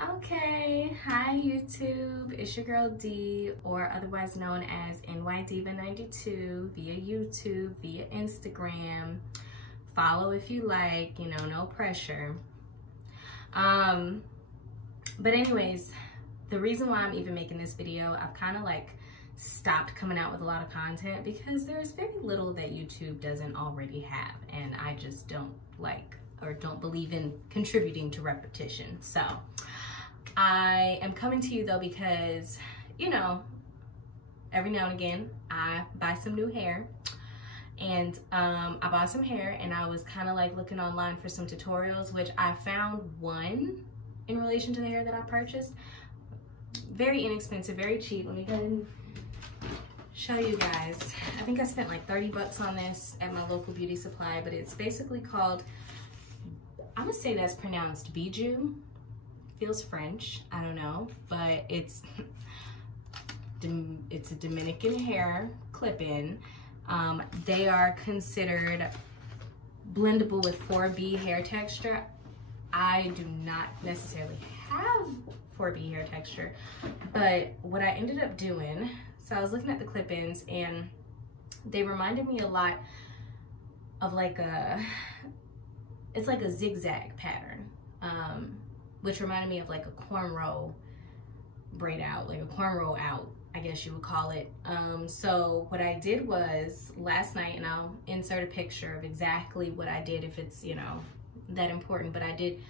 Okay, hi YouTube, it's your girl D, or otherwise known as NYDiva92, via YouTube, via Instagram. Follow if you like, you know, no pressure. But anyways, the reason why I'm even making this video, I've kind of like stopped coming out with a lot of content because there's very little that YouTube doesn't already have, and I just don't like or don't believe in contributing to repetition. So I am coming to you though because, you know, every now and again I buy some new hair, and I bought some hair and I was kind of like looking online for some tutorials, which I found one in relation to the hair that I purchased. Very inexpensive, very cheap. Let me go ahead and show you guys. I think I spent like 30 bucks on this at my local beauty supply, but it's basically called, I'm gonna say that's pronounced Bijoux. Feels French, I don't know, but it's a Dominican hair clip-in. They are considered blendable with 4B hair texture. I do not necessarily have 4B hair texture, but what I ended up doing, so I was looking at the clip-ins and they reminded me a lot of like it's like a zigzag pattern, which reminded me of like a cornrow braid out, like a cornrow out, I guess you would call it. So what I did was last night, and I'll insert a picture of exactly what I did if it's, you know, that important, but I did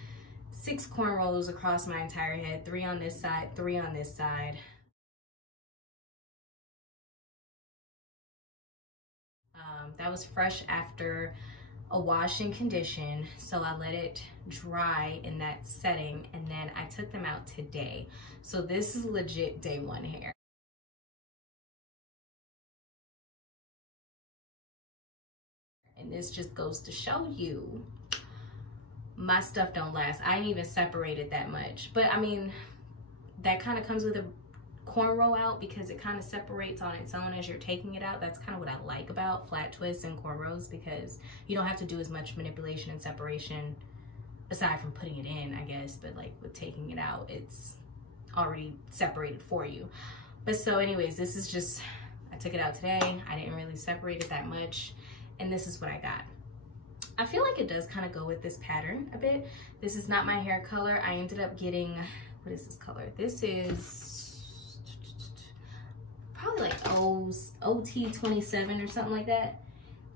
6 cornrows across my entire head, 3 on this side, 3 on this side. That was fresh after a wash and condition, so I let it dry in that setting, and then I took them out today. So this is legit day 1 hair. And this just goes to show you my stuff don't last. I ain't even separated that much, but I mean, that kind of comes with a cornrow out because it kind of separates on its own as you're taking it out. That's kind of what I like about flat twists and cornrows, because you don't have to do as much manipulation and separation aside from putting it in, I guess, but like with taking it out, it's already separated for you. But so anyways, this is just, I took it out today. I didn't really separate it that much, and this is what I got. I feel like it does kind of go with this pattern a bit. This is not my hair color. I ended up getting, what is this color? This is probably like OT27 or something like that.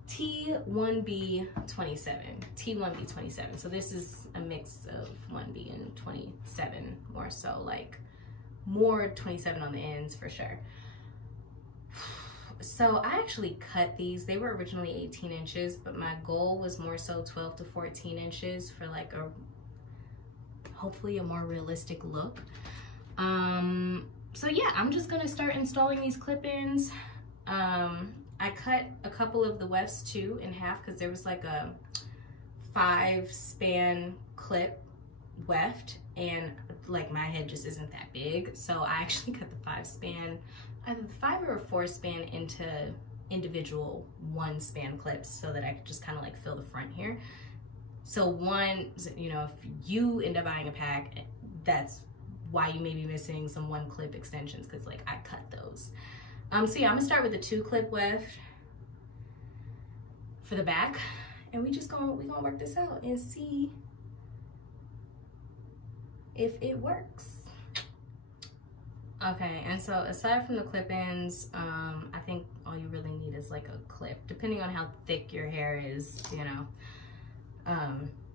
T1B27, T1B27. So this is a mix of 1B and 27, more so like more 27 on the ends for sure. So I actually cut these. They were originally 18 inches, but my goal was more so 12 to 14 inches for like a, hopefully a more realistic look. So yeah, I'm just gonna start installing these clip-ins. I cut a couple of the wefts too in half because there was like a 5-span clip weft, and like my head just isn't that big. So I actually cut the 5-span, either the 5 or a 4-span into individual 1-span clips so that I could just kind of like fill the front here. So one, you know, if you end up buying a pack, that's why you may be missing some 1-clip extensions, because like I cut those. So yeah, I'm gonna start with a 2-clip weft for the back, and we gonna work this out and see if it works. Okay, and so aside from the clip-ins, I think all you really need is like a clip, depending on how thick your hair is, you know.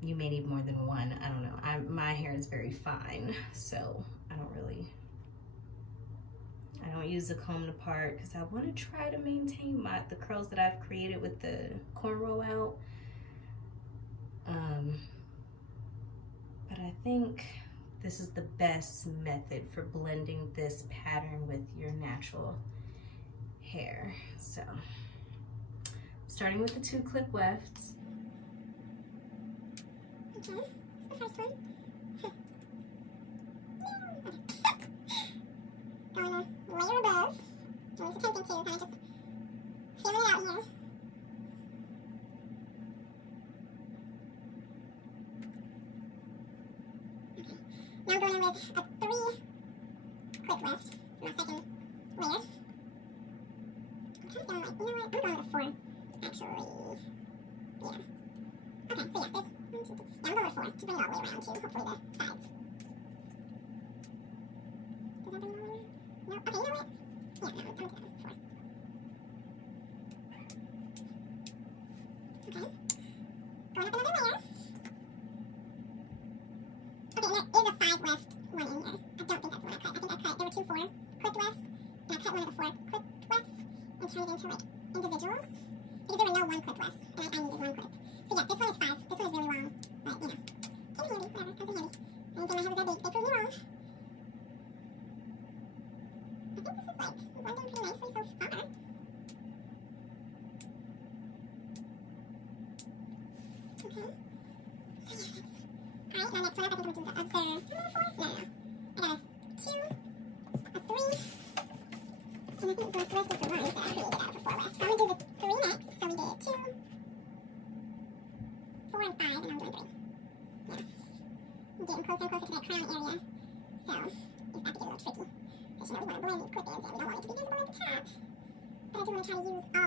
You may need more than one, I don't know. My hair is very fine, so I don't use the comb to part because I want to try to maintain the curls that I've created with the cornrow out. But I think this is the best method for blending this pattern with your natural hair. So, starting with the 2-clip wefts. Okay, the first one. Going a layer above. I was attempting to kind of just feel it out here. Okay. Now I'm going in with a 3 clip lift for my second layer. I'm kind of feeling like, you know what, I'm going with a 4, actually. Yeah. Okay, so yeah, this, 1, 2, 3. Yeah, I'm going with 4 to bring it all the way around to, hopefully, the sides. Does that bring it all the way around? No? Okay, you know what? Yeah, no, I'm going to do 4. Okay. Going up another layer. Okay, and there is a 5 left one in here. I don't think that's the one I cut. I think I cut, there were 2 4 clip lefts, and I cut one of the 4 clip lefts and turned it into like individuals. Because there were no 1 clip lefts, and I needed 1 clip. So yeah, this one is 5. This one is really long, but you know, can be handy, whatever, comes in handy. I didn't think my hair was that big. They proved me wrong. I think this is like blending pretty nicely so far. Okay. So yeah, alright, now next one up, I think I'm going to do the other, how many 4? No. I got a 2, a 3, and I think the most lift is the 1 that I really get out of the 4 left. So I'm going to do the 3 next. So we did 2, 4, and 5, and I'm doing 3. Yeah. I'm getting closer and closer to that crown area. So it's about to get a little tricky. Because you know we want to blend these clip ends and we don't want it to be visible at the top. But I do want to try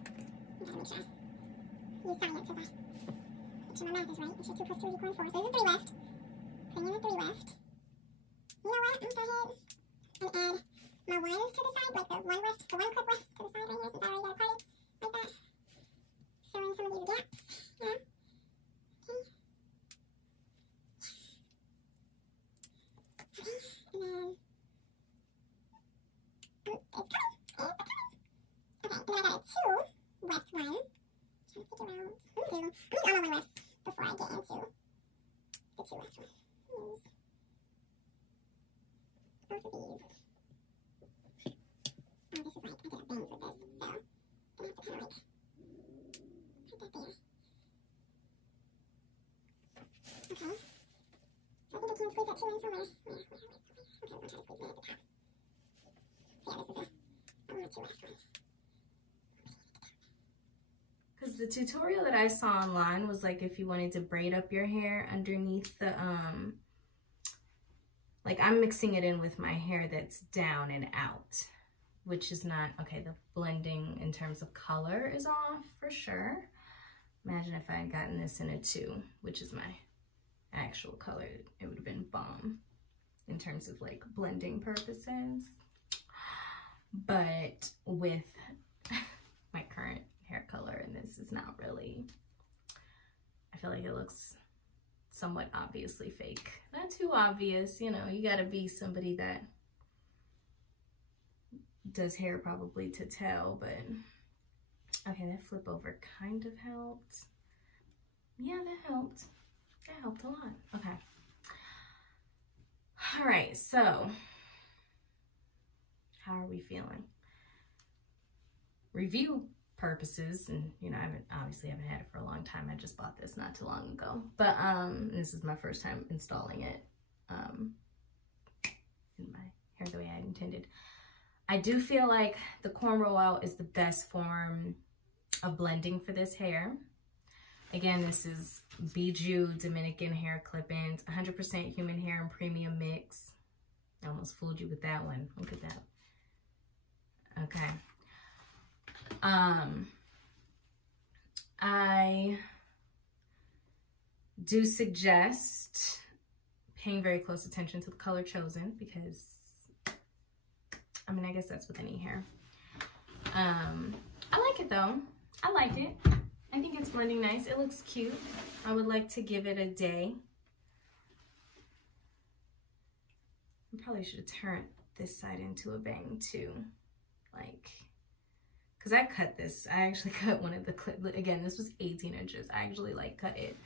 to use all of the lefts. So I gotta make sure I use science as I make sure my math is right. Make sure 2 plus 2 is equal to 4. So there's a 3 left. Putting in the 3 left. You know what? I'm going to go ahead and add my 1s to the side, like the 1 left, the 1 clip left to the side right here since I already got a party. Like that. Filling some of these gaps, you know? Okay. Okay, and then, it's coming, okay, and then I got a 2 left one. Trying to figure out, I'm gonna use all my 1 left before I get into the 2 left one. Use both of these. Oh, this is like, I did a bangs with this, so I'm gonna have to kind of like, put that there. Okay. So I think I can squeeze that 2 in somewhere. Okay, we're going to try to squeeze it at the top. So yeah, this is a 2 left one. Because the tutorial that I saw online was like if you wanted to braid up your hair underneath the, like I'm mixing it in with my hair that's down and out, which is not, okay, the blending in terms of color is off for sure. Imagine if I had gotten this in a 2, which is my actual color, it would have been bomb in terms of like blending purposes. But with my current hair color, and this is not really, I feel like it looks somewhat obviously fake. Not too obvious, you know, you gotta be somebody that does hair probably to tell, but okay, that flip over kind of helped. Yeah, that helped. That helped a lot. Okay. All right, so how are we feeling? Review purposes, and you know, I obviously haven't had it for a long time. I just bought this not too long ago, but this is my first time installing it in my hair the way I intended. I do feel like the cornrow out is the best form of blending for this hair. Again, this is Bijoux Dominican hair clip-ins, 100% human hair and premium mix. I almost fooled you with that one. Look at that. Okay. I do suggest paying very close attention to the color chosen because, I mean, I guess that's with any hair. I like it though. I like it. I think it's blending nice. It looks cute. I would like to give it a day. I probably should have turned this side into a bang too. Like, cause I cut this. I actually cut one of the clip. Again, this was 18 inches. I actually like cut it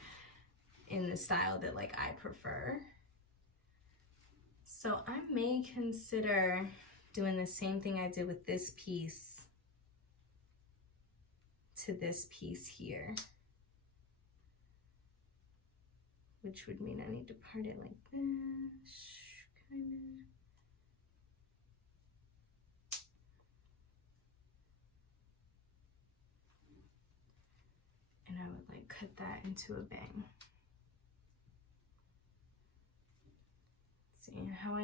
in the style that like I prefer. So I may consider doing the same thing I did with this piece to this piece here, which would mean I need to part it like this, kind of. And I would like cut that into a bang.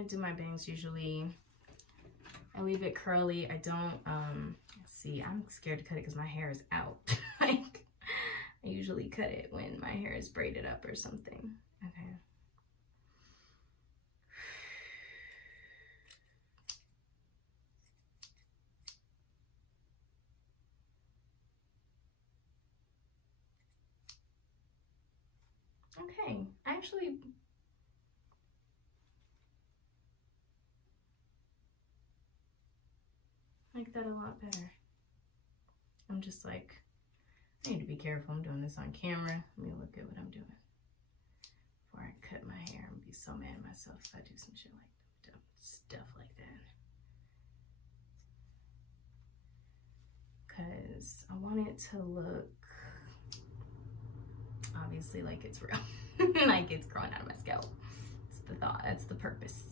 I do my bangs usually, I leave it curly. I don't, see, I'm scared to cut it because my hair is out. Like, I usually cut it when my hair is braided up or something. Okay. Okay, I actually like that a lot better. I'm just like, I need to be careful. I'm doing this on camera. Let me look at what I'm doing before I cut my hair. I'm gonna be so mad at myself if I do some shit like stuff like that. Cause I want it to look obviously like it's real. Like it's growing out of my scalp. It's the thought, that's the purpose.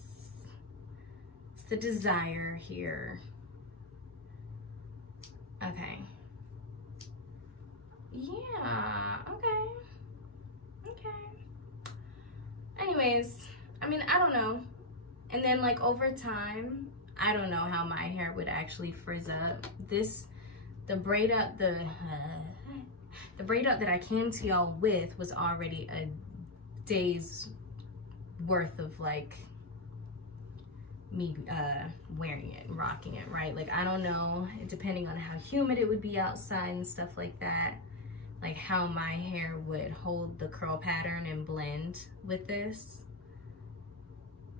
It's the desire here. Okay. Yeah, okay. Okay. Anyways, I mean, I don't know. And then like over time, I don't know how my hair would actually frizz up. The braid up, the braid up that I came to y'all with was already a day's worth of like me wearing it and rocking it, right? Like, I don't know, depending on how humid it would be outside and stuff like that, like how my hair would hold the curl pattern and blend with this.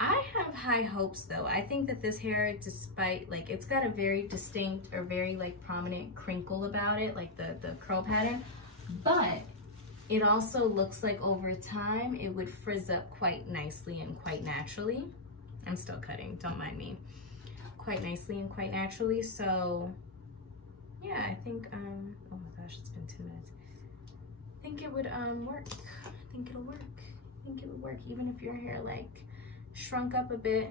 I have high hopes though. I think that this hair, despite like, it's got a very distinct or very like prominent crinkle about it, like the curl pattern, but it also looks like over time it would frizz up quite nicely and quite naturally. I'm still cutting, don't mind me. Quite nicely and quite naturally. So yeah, I think, oh my gosh, it's been 2 minutes. I think it would work. I think it'll work. I think it would work even if your hair like shrunk up a bit.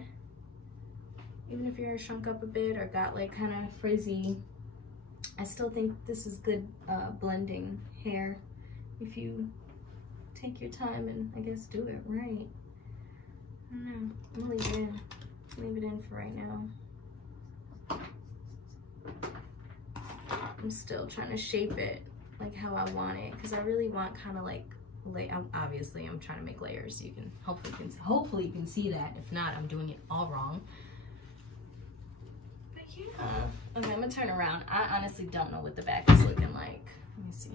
Even if your hair shrunk up a bit or got like kind of frizzy, I still think this is good blending hair if you take your time and I guess do it right. I don't know. I'm gonna leave it in. Leave it in for right now. I'm still trying to shape it like how I want it, because I really want kind of like, obviously I'm trying to make layers so you can hopefully you can see that. If not, I'm doing it all wrong. But yeah. Okay, I'm gonna turn around. I honestly don't know what the back is looking like. Let me see.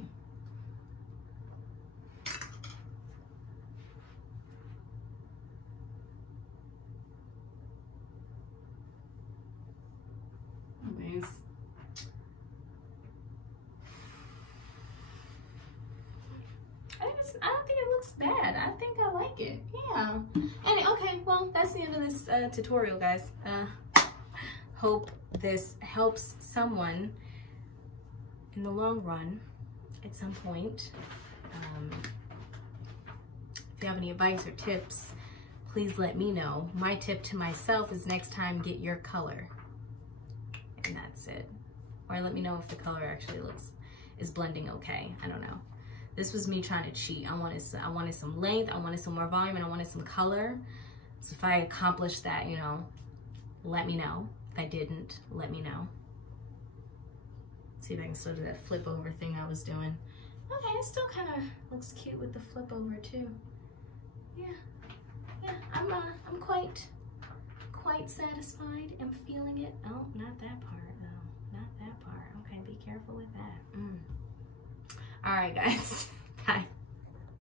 Anyways. I don't think it looks bad. I think I like it. Yeah. And okay, well, that's the end of this tutorial, guys. Hope this helps someone in the long run at some point. If you have any advice or tips, please let me know. My tip to myself is next time get your color. And that's it. Or let me know if the color actually is blending okay. I don't know. This was me trying to cheat. I wanted some length, I wanted some more volume, and I wanted some color. So if I accomplished that, you know, let me know. If I didn't, let me know. See if I can still do that flip over thing I was doing. Okay, it still kind of looks cute with the flip over too. Yeah, I'm quite satisfied. I'm feeling it. Oh, not that part though. Not that part. Okay, be careful with that. All right, guys.